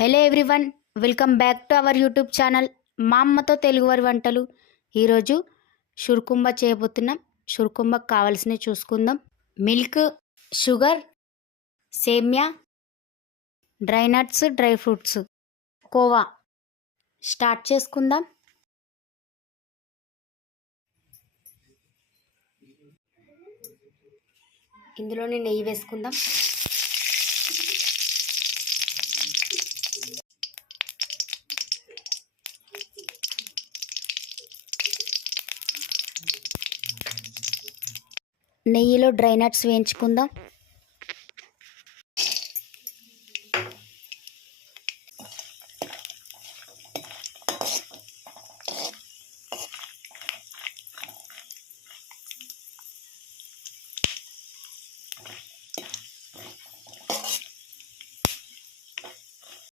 Hello everyone, welcome back to our YouTube channel మా అమ్మతో తెలుగువారి వంటలు. ఈరోజు షుర్కుంబ చేయబోతున్నాం. షుర్కుంబకు కావాల్సినవి చూసుకుందాం. మిల్క్, షుగర్, సేమ్యా, డ్రై నట్స్, డ్రై ఫ్రూట్స్, కోవా. స్టార్ట్ చేసుకుందాం. ఇందులోనే నెయ్యి వేసుకుందాం. నెయ్యిలో డ్రై నట్స్ వేయించుకుందాం.